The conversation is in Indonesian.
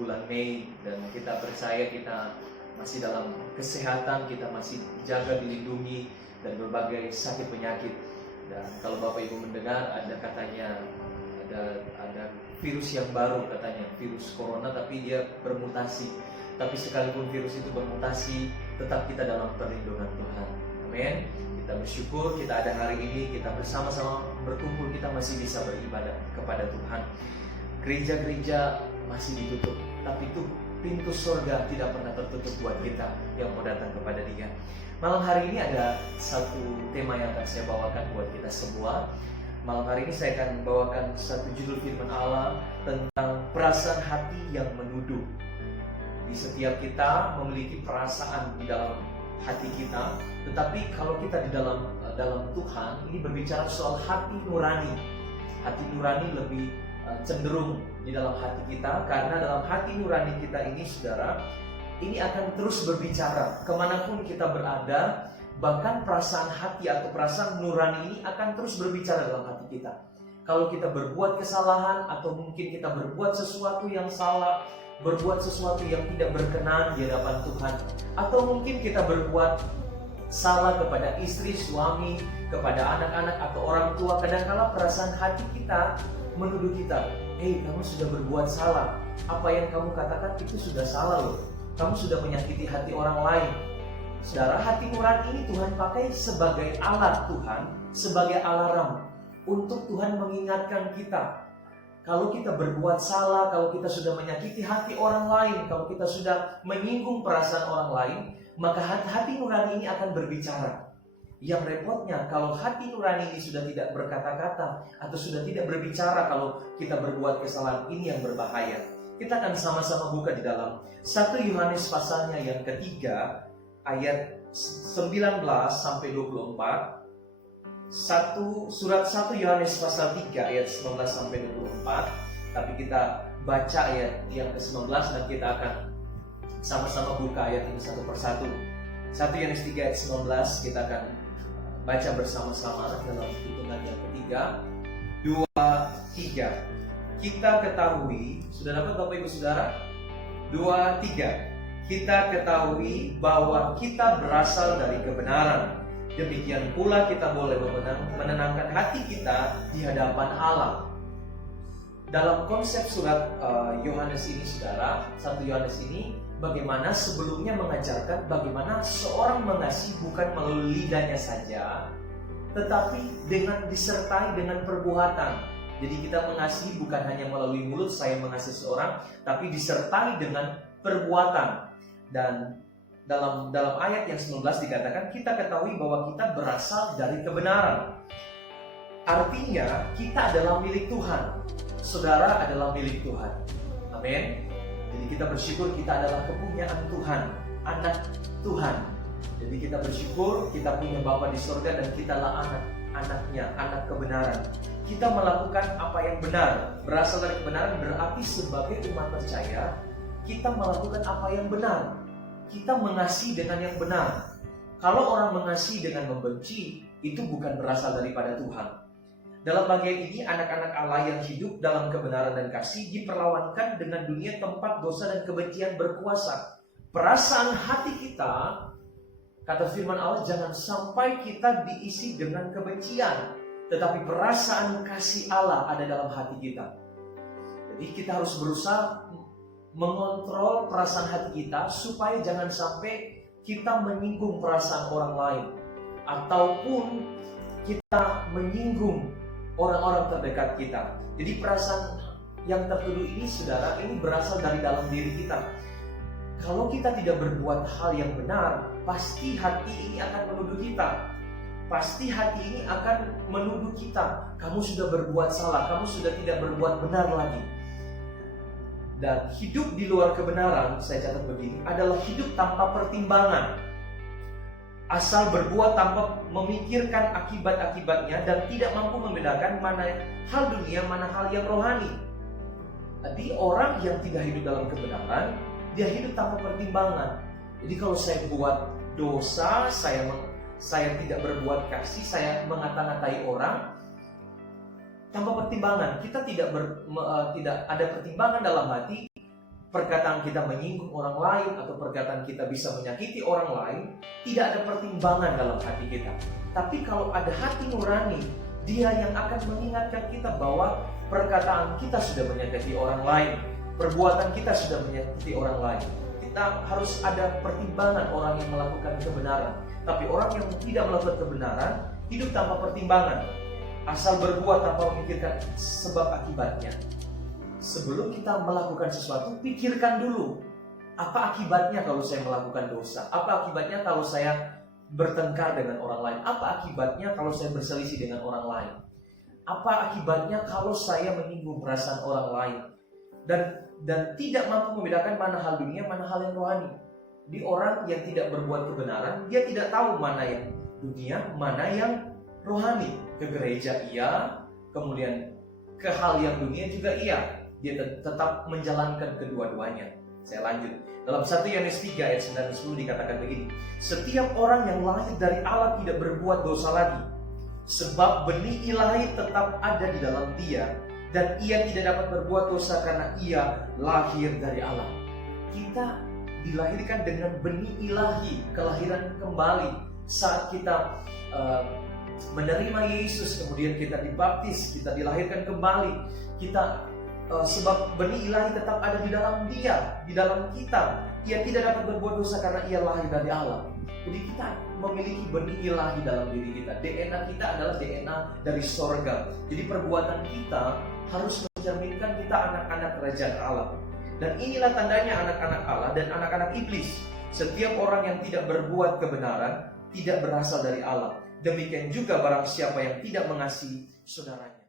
bulan Mei, dan kita percaya kita masih dalam kesehatan, kita masih dijaga, dilindungi dan berbagai sakit penyakit. Dan kalau Bapak Ibu mendengar ada katanya ada virus yang baru, katanya virus corona, tapi dia bermutasi. Tapi sekalipun virus itu bermutasi, tetap kita dalam perlindungan Tuhan. Amin. Kita bersyukur kita ada hari ini, kita bersama-sama berkumpul, kita masih bisa beribadah kepada Tuhan. Gereja-gereja masih ditutup, tapi itu pintu surga tidak pernah tertutup buat kita yang mau datang kepada Dia. Malam hari ini ada satu tema yang akan saya bawakan buat kita semua. Malam hari ini saya akan bawakan satu judul firman Allah tentang perasaan hati yang menuduh. Di setiap kita memiliki perasaan di dalam hati kita, tetapi kalau kita di dalam Tuhan, ini berbicara soal hati nurani. Hati nurani lebih cenderung di dalam hati kita, karena dalam hati nurani kita ini, saudara, ini akan terus berbicara kemanapun kita berada. Bahkan perasaan hati atau perasaan nurani ini akan terus berbicara dalam hati kita. Kalau kita berbuat kesalahan, atau mungkin kita berbuat sesuatu yang salah, berbuat sesuatu yang tidak berkenan di hadapan Tuhan, atau mungkin kita berbuat salah kepada istri, suami, kepada anak-anak atau orang tua, kadang-kala perasaan hati kita menuduh kita, kamu sudah berbuat salah, apa yang kamu katakan itu sudah salah loh, kamu sudah menyakiti hati orang lain. Saudara, hati nurani ini Tuhan pakai sebagai alat Tuhan, sebagai alarm untuk Tuhan mengingatkan kita. Kalau kita berbuat salah, kalau kita sudah menyakiti hati orang lain, kalau kita sudah menyinggung perasaan orang lain, maka hati nurani ini akan berbicara. Yang repotnya, kalau hati nurani ini sudah tidak berkata-kata atau sudah tidak berbicara, kalau kita berbuat kesalahan, ini yang berbahaya. Kita akan sama-sama buka di dalam 1 Yohanes pasalnya yang ketiga, ayat 19 sampai 24. Surat 1 Yohanes pasal 3 ayat 19 sampai 24. Tapi kita baca ayat yang ke-19 dan kita akan sama-sama buka ayat ini satu persatu. 1 Yohanes 3 ayat 19 kita akan baca bersama-sama dalam hitungan yang ketiga. 2, 3. Kita ketahui, sudah dapat Bapak Ibu Saudara? 2, 3. Kita ketahui bahwa kita berasal dari kebenaran. Demikian pula kita boleh menenangkan hati kita di hadapan Allah. Dalam konsep surat Yohanes ini, saudara, 1 Yohanes ini, bagaimana sebelumnya mengajarkan bagaimana seorang mengasihi bukan melalui lidahnya saja, tetapi disertai dengan perbuatan. Jadi kita mengasihi bukan hanya melalui mulut, saya mengasihi seorang, tapi disertai dengan perbuatan. Dan dalam ayat yang 19 dikatakan kita ketahui bahwa kita berasal dari kebenaran. Artinya kita adalah milik Tuhan. Saudara adalah milik Tuhan. Amin. Jadi kita bersyukur kita adalah kepunyaan Tuhan, anak Tuhan. Jadi kita bersyukur kita punya Bapa di surga dan kitalah anak-anaknya, anak kebenaran. Kita melakukan apa yang benar, berasal dari kebenaran, berarti sebagai umat percaya kita melakukan apa yang benar. Kita mengasihi dengan yang benar. Kalau orang mengasihi dengan membenci, itu bukan berasal daripada Tuhan. Dalam bagian ini, anak-anak Allah yang hidup dalam kebenaran dan kasih diperlawankan dengan dunia tempat dosa dan kebencian berkuasa. Perasaan hati kita, kata firman Allah, jangan sampai kita diisi dengan kebencian, tetapi perasaan kasih Allah ada dalam hati kita. Jadi kita harus berusaha mengontrol perasaan hati kita supaya jangan sampai kita menyinggung perasaan orang lain ataupun kita menyinggung orang-orang terdekat kita. Jadi perasaan yang tertuduh ini, saudara, ini berasal dari dalam diri kita. Kalau kita tidak berbuat hal yang benar, pasti hati ini akan menuduh kita. Pasti hati ini akan menuduh kita, kamu sudah berbuat salah, kamu sudah tidak berbuat benar lagi. Dan hidup di luar kebenaran, saya catat begini, adalah hidup tanpa pertimbangan. Asal berbuat tanpa memikirkan akibat-akibatnya dan tidak mampu membedakan mana hal dunia, mana hal yang rohani. Jadi orang yang tidak hidup dalam kebenaran, dia hidup tanpa pertimbangan. Jadi kalau saya buat dosa, saya tidak berbuat kasih, saya mengata-ngatai orang, tanpa pertimbangan, kita tidak ada pertimbangan dalam hati. perkataan kita menyinggung orang lain atau perkataan kita bisa menyakiti orang lain, tidak ada pertimbangan dalam hati kita. Tapi kalau ada hati nurani, Dia yang akan mengingatkan kita bahwa perkataan kita sudah menyakiti orang lain, perbuatan kita sudah menyakiti orang lain. Kita harus ada pertimbangan orang yang melakukan kebenaran. Tapi orang yang tidak melakukan kebenaran, hidup tanpa pertimbangan, asal berbuat tanpa memikirkan sebab akibatnya. Sebelum kita melakukan sesuatu, pikirkan dulu, apa akibatnya kalau saya melakukan dosa? Apa akibatnya kalau saya bertengkar dengan orang lain? Apa akibatnya kalau saya berselisih dengan orang lain? Apa akibatnya kalau saya menyinggung perasaan orang lain? Dan tidak mampu membedakan mana hal dunia, mana hal yang rohani. Di orang yang tidak berbuat kebenaran, dia tidak tahu mana yang dunia, mana yang rohani. Ke gereja iya, kemudian ke hal yang dunia juga iya. Dia tetap menjalankan kedua-duanya. Saya lanjut. Dalam 1 Yohanes 3 ayat 9 dan 10 dikatakan begini. Setiap orang yang lahir dari Allah tidak berbuat dosa lagi, sebab benih ilahi tetap ada di dalam dia, dan ia tidak dapat berbuat dosa karena ia lahir dari Allah. Kita dilahirkan dengan benih ilahi, kelahiran kembali. Saat kita menerima Yesus, kemudian kita dibaptis, kita dilahirkan kembali. Sebab benih ilahi tetap ada di dalam dia, di dalam kita. Ia tidak dapat berbuat dosa karena ia lahir dari Allah. Jadi kita memiliki benih ilahi dalam diri kita. DNA kita adalah DNA dari sorga. Jadi perbuatan kita harus mencerminkan kita anak-anak kerajaan Allah. Dan inilah tandanya anak-anak Allah dan anak-anak iblis. Setiap orang yang tidak berbuat kebenaran tidak berasal dari Allah. Demikian juga barang siapa yang tidak mengasihi saudaranya.